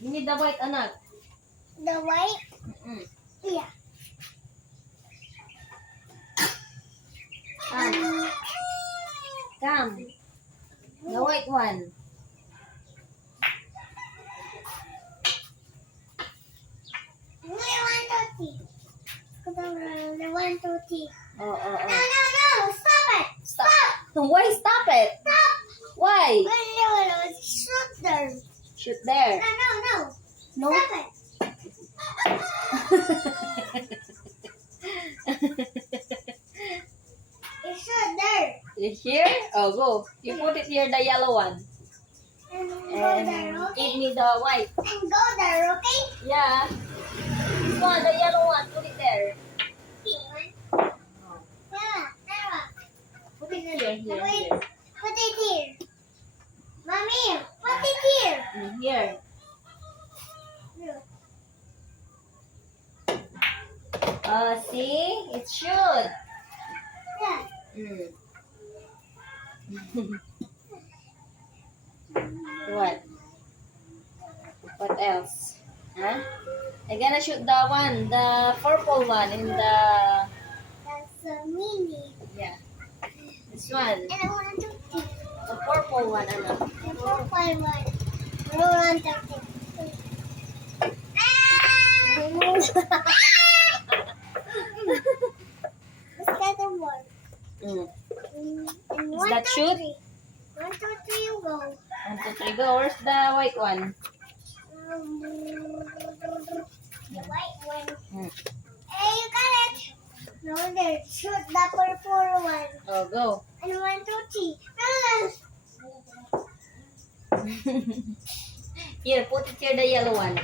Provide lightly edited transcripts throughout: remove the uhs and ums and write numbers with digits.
You need the white, anak. The white? Mm. Yeah. Come. The white one. The 1, 2, 3. Oh. No. Stop it. Stop. Why stop it? Stop. Why? No. Shoot there. Shoot there. No. No? Stop it. You shoot there. Here? Oh, go. You put it here, the yellow one. And go And there, okay? give me the white. And go there, okay? Yeah. This one, the yellow one. Put it there. Put it here. Wait. Put it here. Mommy, put it here. Here. See? It should. Yeah. What? What else? Huh? I'm gonna shoot the purple one in the, That's a mini. yeah. This one. And I want to take The purple one, ano? the purple one. I want to take. Let's get the one. And Is 1, that 2, shoot? 3. 1, 2, 3, go. 1, 2, 3, go. Where's the white one? The white one. Mm. Hey, you got it. No, there. Shoot the purple one. Oh, go. And 1, 2, 3. Here, put it here, the yellow one.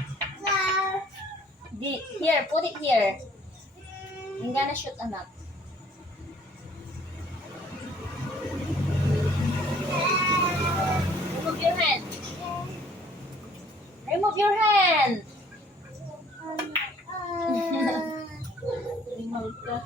Here, put it here. I'm gonna shoot anak. Remove your hand. Remove your hand. Remove ka.